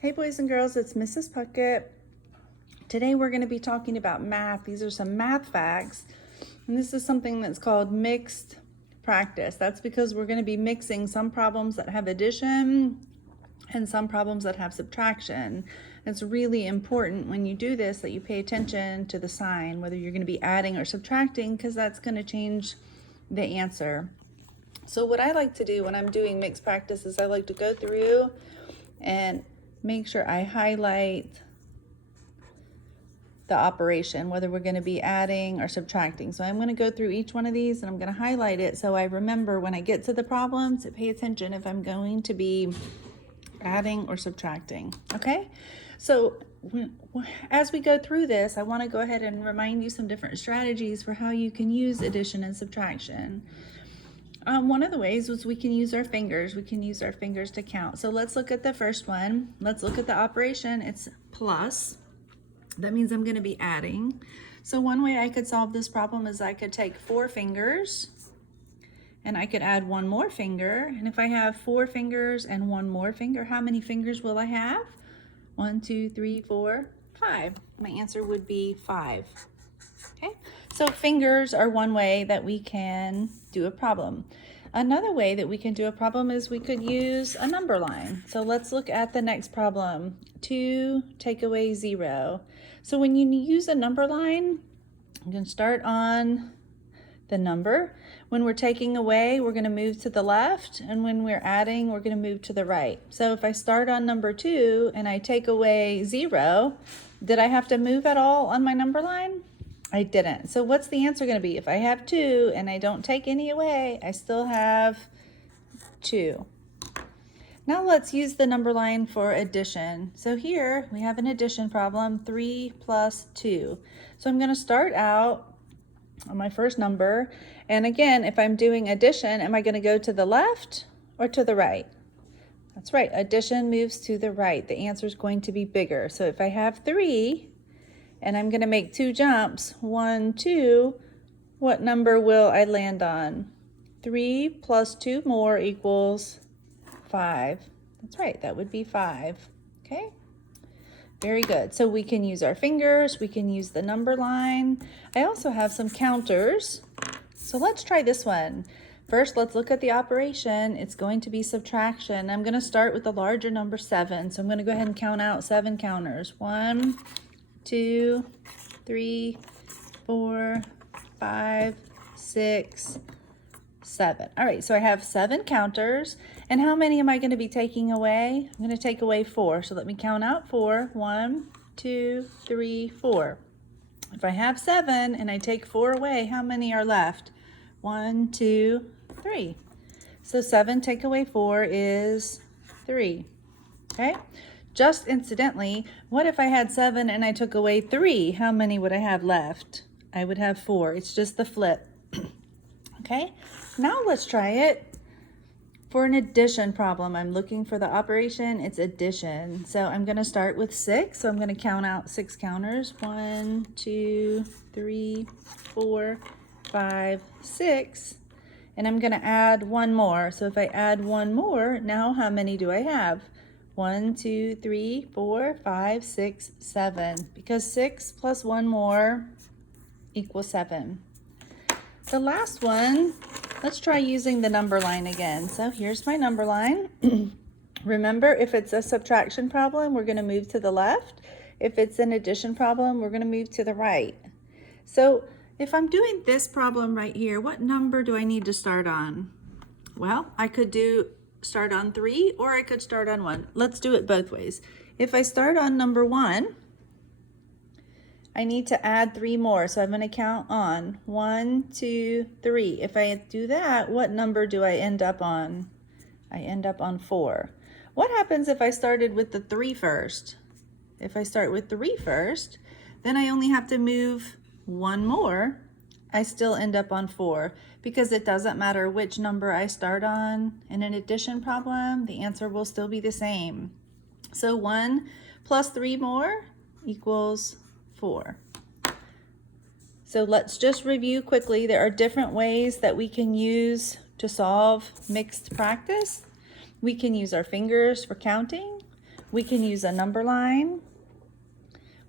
Hey boys and girls, it's Mrs. Puckett. Today we're going to be talking about math. These are some math facts, and this is something that's called mixed practice. That's because we're going to be mixing some problems that have addition and some problems that have subtraction. It's really important when you do this that you pay attention to the sign, whether you're going to be adding or subtracting, because that's going to change the answer. So what I like to do when I'm doing mixed practice is I like to go through and make sure I highlight the operation, whether we're going to be adding or subtracting. So I'm going to go through each one of these and I'm going to highlight it so I remember when I get to the problem to pay attention if I'm going to be adding or subtracting. Okay, so as we go through this, I want to go ahead and remind you some different strategies for how you can use addition and subtraction. One of the ways was we can use our fingers. We can use our fingers to count. So let's look at the first one. Let's look at the operation. It's plus. That means I'm going to be adding. So one way I could solve this problem is I could take 4 fingers and I could add 1 more finger. And if I have 4 fingers and 1 more finger, how many fingers will I have? 1, 2, 3, 4, 5. My answer would be 5. Okay, so fingers are one way that we can do a problem. Another way that we can do a problem is we could use a number line. So let's look at the next problem. 2 take away 0. So when you use a number line, I'm going to start on the number. When we're taking away, we're going to move to the left, and when we're adding, we're going to move to the right. So if I start on number 2 and I take away 0, did I have to move at all on my number line? I didn't. So what's the answer going to be? If I have 2 and I don't take any away, I still have 2. Now let's use the number line for addition. So here we have an addition problem, 3 plus 2. So I'm going to start out on my first number. And again, if I'm doing addition, am I going to go to the left or to the right? That's right. Addition moves to the right. The answer is going to be bigger. So if I have 3, and I'm going to make 2 jumps, 1, 2, what number will I land on? 3 plus 2 more equals 5. That's right, that would be 5. Okay, very good. So we can use our fingers, we can use the number line. I also have some counters. So let's try this one. First, let's look at the operation. It's going to be subtraction. I'm going to start with the larger number 7. So I'm going to go ahead and count out 7 counters. 1, 2, 3, 4, 5, 6, 7. All right, so I have 7 counters. And how many am I going to be taking away? I'm going to take away 4. So let me count out 4. 1, 2, 3, 4. If I have 7 and I take 4 away, how many are left? 1, 2, 3. So 7 take away 4 is 3. Okay? Just incidentally, what if I had 7 and I took away 3? How many would I have left? I would have 4. It's just the flip. Okay, now let's try it for an addition problem. I'm looking for the operation. It's addition. So I'm going to start with 6. So I'm going to count out 6 counters. 1, 2, 3, 4, 5, 6. And I'm going to add 1 more. So if I add 1 more, now how many do I have? 1, 2, 3, 4, 5, 6, 7. Because 6 plus 1 more equals 7. The last one, let's try using the number line again. So here's my number line. Remember, if it's a subtraction problem, we're going to move to the left. If it's an addition problem, we're going to move to the right. So if I'm doing this problem right here, what number do I need to start on? Well, I could start on 3 or I could start on 1. Let's do it both ways. If I start on number 1, I need to add 3 more. So I'm going to count on 1, 2, 3. If I do that, what number do I end up on? I end up on 4. What happens if I started with the 3 first? If I start with 3 first, then I only have to move 1 more. I still end up on 4 because it doesn't matter which number I start on. In an addition problem, the answer will still be the same. So 1 plus 3 more equals 4. So let's just review quickly. There are different ways that we can use to solve mixed practice. We can use our fingers for counting. We can use a number line.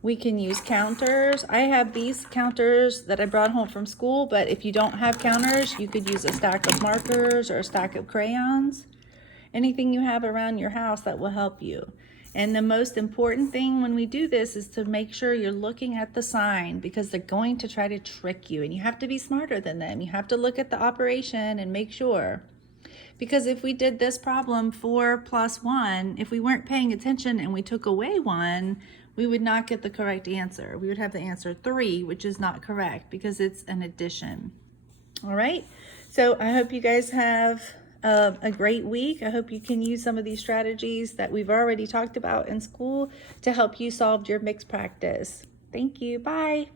We can use counters. I have these counters that I brought home from school, but if you don't have counters, you could use a stack of markers or a stack of crayons. Anything you have around your house that will help you. And the most important thing when we do this is to make sure you're looking at the sign, because they're going to try to trick you, and you have to be smarter than them. You have to look at the operation and make sure. Because if we did this problem 4 plus 1, if we weren't paying attention and we took away 1, we would not get the correct answer. We would have the answer 3, which is not correct because it's an addition. All right, so I hope you guys have a great week. I hope you can use some of these strategies that we've already talked about in school to help you solve your mixed practice. Thank you. Bye.